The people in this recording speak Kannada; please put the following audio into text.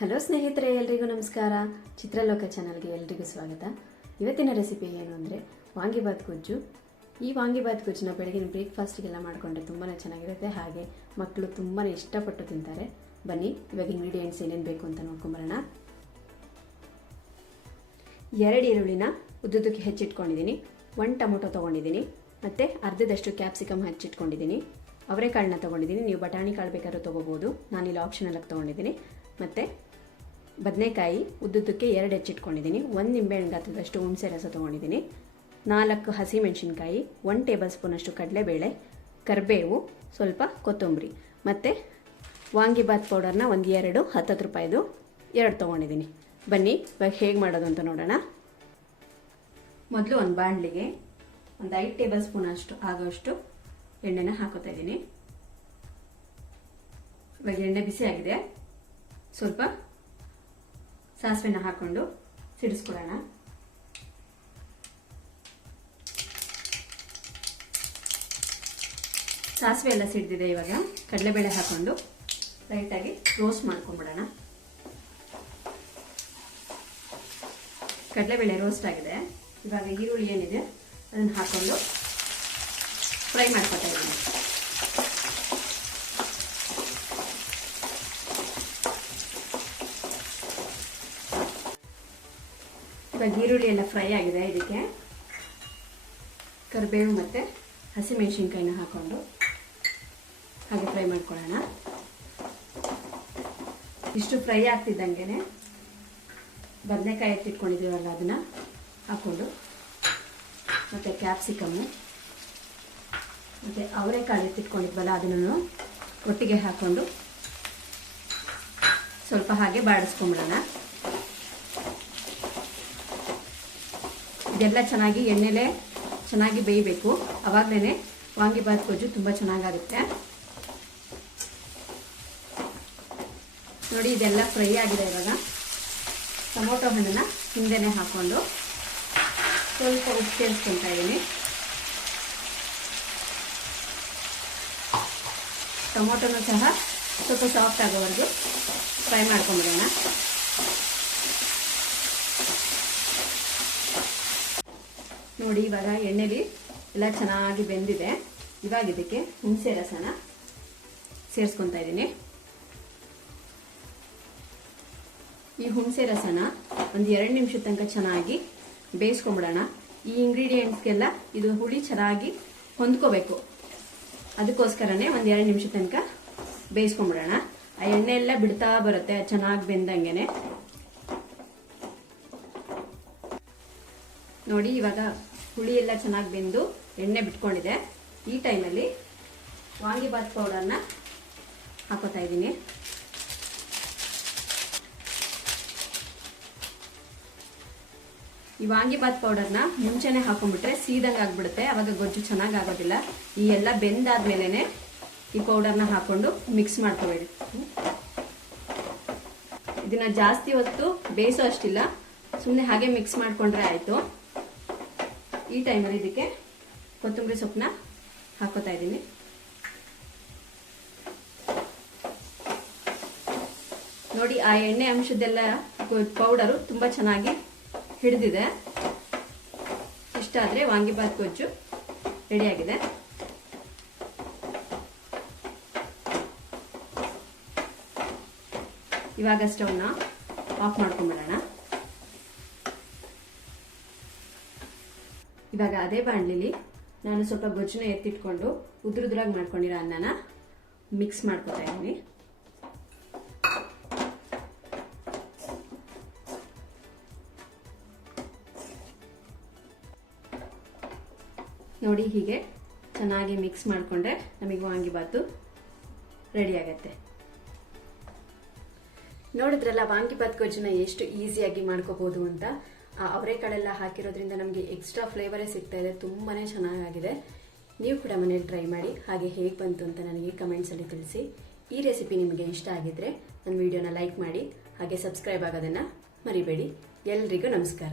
ಹಲೋ ಸ್ನೇಹಿತರೆ, ಎಲ್ರಿಗೂ ನಮಸ್ಕಾರ. ಚಿತ್ರಲೋಕ ಚಾನಲ್ಗೆ ಎಲ್ರಿಗೂ ಸ್ವಾಗತ. ಇವತ್ತಿನ ರೆಸಿಪಿ ಏನು ಅಂದರೆ ವಾಂಗಿಬಾತ್ ಗೊಜ್ಜು. ಈ ವಾಂಗಿಬಾತ್ ಗೊಜ್ಜನ್ನ ಬೆಳಗಿನ ಬ್ರೇಕ್ಫಾಸ್ಟಿಗೆಲ್ಲ ಮಾಡಿಕೊಂಡ್ರೆ ತುಂಬಾ ಚೆನ್ನಾಗಿರುತ್ತೆ. ಹಾಗೆ ಮಕ್ಕಳು ತುಂಬಾ ಇಷ್ಟಪಟ್ಟು ತಿಂತಾರೆ. ಬನ್ನಿ ಇವಾಗ ಇಂಗ್ರೀಡಿಯೆಂಟ್ಸ್ ಏನೇನು ಬೇಕು ಅಂತ ನೋಡ್ಕೊಂಬರೋಣ. 2 ಈರುಳ್ಳಿನ ಉದ್ದುದಕ್ಕೆ ಹೆಚ್ಚಿಟ್ಕೊಂಡಿದ್ದೀನಿ, 1 ಟೊಮೊಟೊ ತೊಗೊಂಡಿದ್ದೀನಿ, ಮತ್ತು ಅರ್ಧದಷ್ಟು ಕ್ಯಾಪ್ಸಿಕಮ್ ಹೆಚ್ಚಿಟ್ಕೊಂಡಿದ್ದೀನಿ, ಅವರೆಕಾಳನ್ನ ತೊಗೊಂಡಿದ್ದೀನಿ. ನೀವು ಬಟಾಣಿ ಕಾಳು ಬೇಕಾದ್ರೂ ತೊಗೋಬೋದು, ನಾನಿಲ್ಲಿ ಆಪ್ಷನಲ್ ಆಗಿ ತೊಗೊಂಡಿದ್ದೀನಿ. ಮತ್ತು ಬದನೆಕಾಯಿ ಉದ್ದುದಕ್ಕೆ 2 ಹೆಚ್ಚಿಟ್ಕೊಂಡಿದ್ದೀನಿ, 1 ನಿಂಬೆಹಣ್ಣು ಗಾತ್ರದಷ್ಟು ಹುಣಸೆ ರಸ ತೊಗೊಂಡಿದ್ದೀನಿ, 4 ಹಸಿಮೆಣಸಿನ್ಕಾಯಿ, 1 ಟೇಬಲ್ ಸ್ಪೂನಷ್ಟು ಕಡಲೆಬೇಳೆ, ಕರಿಬೇವು, ಸ್ವಲ್ಪ ಕೊತ್ತಂಬರಿ, ಮತ್ತು ವಾಂಗಿಬಾತ್ ಪೌಡರ್ನ 1-2 10 ರೂಪಾಯಿದು 2 ತೊಗೊಂಡಿದ್ದೀನಿ. ಬನ್ನಿ ಇವಾಗ ಹೇಗೆ ಮಾಡೋದು ಅಂತ ನೋಡೋಣ. ಮೊದಲು ಒಂದು ಬಾಣಲಿಗೆ 5 ಟೇಬಲ್ ಸ್ಪೂನ್ ಆಗೋಷ್ಟು ಎಣ್ಣೆನ ಹಾಕೋತಾ ಇದ್ದೀನಿ. ಇವಾಗ ಎಣ್ಣೆ ಬಿಸಿ ಆಗಿದೆ. ಸ್ವಲ್ಪ ಸಾಸಿವೆನ ಹಾಕೊಂಡು ಸಿಡಿಸ್ಕೊಳ್ಳೋಣ. ಸಾಸಿವೆ ಎಲ್ಲ ಸಿಡಿದಿದೆ. ಇವಾಗ ಕಡಲೆಬೇಳೆ ಹಾಕೊಂಡು ಲೈಟಾಗಿ ರೋಸ್ಟ್ ಮಾಡ್ಕೊಂಡ್ಬಿಡೋಣ. ಕಡಲೆಬೇಳೆ ರೋಸ್ಟ್ ಆಗಿದೆ. ಇವಾಗ ಈರುಳ್ಳಿ ಏನಿದೆ ಅದನ್ನು ಹಾಕೊಂಡು ಫ್ರೈ ಮಾಡ್ಕೊತಾ ಇದ್ದೀನಿ. ಇವಾಗ ಈರುಳ್ಳಿ ಎಲ್ಲ ಫ್ರೈ ಆಗಿದೆ. ಇದಕ್ಕೆ ಕರಿಬೇವು ಮತ್ತು ಹಸಿಮೆಣಸಿನ್ಕಾಯಿನ ಹಾಕೊಂಡು ಹಾಗೆ ಫ್ರೈ ಮಾಡ್ಕೊಳ್ಳೋಣ. ಇಷ್ಟು ಫ್ರೈ ಆಗ್ತಿದ್ದಂಗೆ ಬದನೆಕಾಯಿ ಎತ್ತಿಟ್ಕೊಂಡಿದ್ದೀವಲ್ಲ ಅದನ್ನು ಹಾಕ್ಕೊಂಡು, ಮತ್ತು ಕ್ಯಾಪ್ಸಿಕಮ್ಮು ಮತ್ತು ಅವರೆಕಾಳು ಎತ್ತಿಟ್ಕೊಂಡಿದ್ವಲ್ಲ ಅದನ್ನು ಒಟ್ಟಿಗೆ ಹಾಕ್ಕೊಂಡು ಸ್ವಲ್ಪ ಹಾಗೆ ಬಾಡಿಸ್ಕೊಂಬಿಡೋಣ. ಇದೆಲ್ಲ ಚೆನ್ನಾಗಿ ಎಣ್ಣೆಲೆ ಚೆನ್ನಾಗಿ ಬೇಯಬೇಕು. ಆವಾಗಲೇ ವಾಂಗಿಬಾತ್ ಗೊಜ್ಜು ತುಂಬ ಚೆನ್ನಾಗಾಗುತ್ತೆ. ನೋಡಿ, ಇದೆಲ್ಲ ಫ್ರೈ ಆಗಿದೆ. ಇವಾಗ ಟೊಮೊಟೊ ಹಣ್ಣನ್ನು ಹಿಂದೆನೇ ಹಾಕ್ಕೊಂಡು ಸ್ವಲ್ಪ ಉಪ್ಪು ಸೇರಿಸ್ಕೊಳ್ತಾ ಇದ್ದೀನಿ. ಟೊಮೊಟೊನೂ ಸಹ ಸ್ವಲ್ಪ ಸಾಫ್ಟ್ ಆಗೋವರೆಗೂ ಫ್ರೈ ಮಾಡ್ಕೊಂಬಿಡೋಣ. ನೋಡಿ, ಇವಾಗ ಎಣ್ಣೆಲಿ ಎಲ್ಲ ಚೆನ್ನಾಗಿ ಬೆಂದಿದೆ. ಇವಾಗ ಇದಕ್ಕೆ ಹುಣಸೆ ರಸನ ಸೇರಿಸ್ಕೊತಾ ಇದ್ದೀನಿ. ಈ ಹುಣಸೆ ರಸನ ಒಂದು 2 ನಿಮಿಷದ ತನಕ ಚೆನ್ನಾಗಿ ಬೇಯಿಸ್ಕೊಂಬಿಡೋಣ. ಈ ಇಂಗ್ರೀಡಿಯೆಂಟ್ಸ್ಗೆಲ್ಲ ಇದು ಹುಳಿ ಚೆನ್ನಾಗಿ ಹೊಂದ್ಕೋಬೇಕು. ಅದಕ್ಕೋಸ್ಕರನೇ ಒಂದು 2 ನಿಮಿಷದ ತನಕ ಬೇಯಿಸ್ಕೊಂಬಿಡೋಣ. ಆ ಎಣ್ಣೆ ಎಲ್ಲ ಬಿಡ್ತಾ ಬರುತ್ತೆ ಚೆನ್ನಾಗಿ ಬೆಂದಂಗೆನೆ. ನೋಡಿ, ಇವಾಗ ಹುಳಿ ಎಲ್ಲ ಚೆನ್ನಾಗಿ ಬೆಂದು ಎಣ್ಣೆ ಬಿಟ್ಕೊಂಡಿದೆ. ಈ ಟೈಮಲ್ಲಿ ವಾಂಗಿಬಾತ್ ಪೌಡರ್ನ ಹಾಕೋತಾ ಇದ್ದೀನಿ. ಈ ವಾಂಗಿಬಾತ್ ಪೌಡರ್ನ ಮುಂಚೆನೆ ಹಾಕೊಂಡ್ಬಿಟ್ರೆ ಸೀದಂಗೆ ಆಗ್ಬಿಡುತ್ತೆ. ಅವಾಗ ಗೊಜ್ಜು ಚೆನ್ನಾಗಿ ಆಗೋದಿಲ್ಲ. ಈ ಎಲ್ಲ ಬೆಂದಾದ್ಮೇಲೆ ಈ ಪೌಡರ್ನ ಹಾಕೊಂಡು ಮಿಕ್ಸ್ ಮಾಡ್ಕೋಬೇಡಿ. ಇದನ್ನ ಜಾಸ್ತಿ ಹೊತ್ತು ಬೇಯಿಸೋ ಅಷ್ಟಿಲ್ಲ, ಸುಮ್ಮನೆ ಹಾಗೆ ಮಿಕ್ಸ್ ಮಾಡ್ಕೊಂಡ್ರೆ ಆಯ್ತು. ಈ ಟೈಮಲ್ಲಿ ಇದಕ್ಕೆ ಕೊತ್ತಂಬರಿ ಸೊಪ್ಪನ್ನ ಹಾಕೋತಾ ಇದ್ದೀನಿ. ನೋಡಿ, ಆ ಎಣ್ಣೆ ಅಂಶದೆಲ್ಲ ಪೌಡರು ತುಂಬ ಚೆನ್ನಾಗಿ ಹಿಡಿದಿದೆ. ಇಷ್ಟಾದರೆ ವಾಂಗಿಬಾತ್ ಗೊಜ್ಜು ರೆಡಿಯಾಗಿದೆ. ಇವಾಗ ಸ್ಟವ್ನ ಆಫ್ ಮಾಡ್ಕೊಂಡ್ಬಿಡೋಣ. ಇವಾಗ ಅದೇ ಬಾಣಲಿಲಿ ನಾನು ಸ್ವಲ್ಪ ಗೊಜ್ಜನ್ನ ಎತ್ತಿಟ್ಕೊಂಡು ಉದ್ರುದ್ರಾಗಿ ಮಾಡ್ಕೊಂಡಿರೋ ಅನ್ನನ ಮಿಕ್ಸ್ ಮಾಡ್ಕೊತಾ ಇದ್ದೀನಿ. ನೋಡಿ, ಹೀಗೆ ಚೆನ್ನಾಗಿ ಮಿಕ್ಸ್ ಮಾಡಿಕೊಂಡ್ರೆ ನಮಗೆ ವಾಂಗಿಬಾತು ರೆಡಿ ಆಗುತ್ತೆ. ನೋಡಿದ್ರಲ್ಲ ವಾಂಗಿಬಾತ್ ಗೊಜ್ಜನ್ನ ಎಷ್ಟು ಈಸಿಯಾಗಿ ಮಾಡ್ಕೋಬಹುದು ಅಂತ. ಅವರೆಕಾಳೆಲ್ಲ ಹಾಕಿರೋದ್ರಿಂದ ನಮಗೆ ಎಕ್ಸ್ಟ್ರಾ ಫ್ಲೇವರೇ ಸಿಗ್ತಾ ಇದೆ. ತುಂಬಾನೇ ಚೆನ್ನಾಗಿದೆ. ನೀವು ಕೂಡ ಮನೇಲಿ ಟ್ರೈ ಮಾಡಿ. ಹಾಗೆ ಹೇಗೆ ಬಂತು ಅಂತ ನನಗೆ ಕಮೆಂಟ್ಸಲ್ಲಿ ತಿಳಿಸಿ. ಈ ರೆಸಿಪಿ ನಿಮಗೆ ಇಷ್ಟ ಆಗಿದ್ರೆ ನನ್ನ ವಿಡಿಯೋನ ಲೈಕ್ ಮಾಡಿ, ಹಾಗೆ ಸಬ್ಸ್ಕ್ರೈಬ್ ಆಗೋದನ್ನು ಮರಿಬೇಡಿ. ಎಲ್ರಿಗೂ ನಮಸ್ಕಾರ.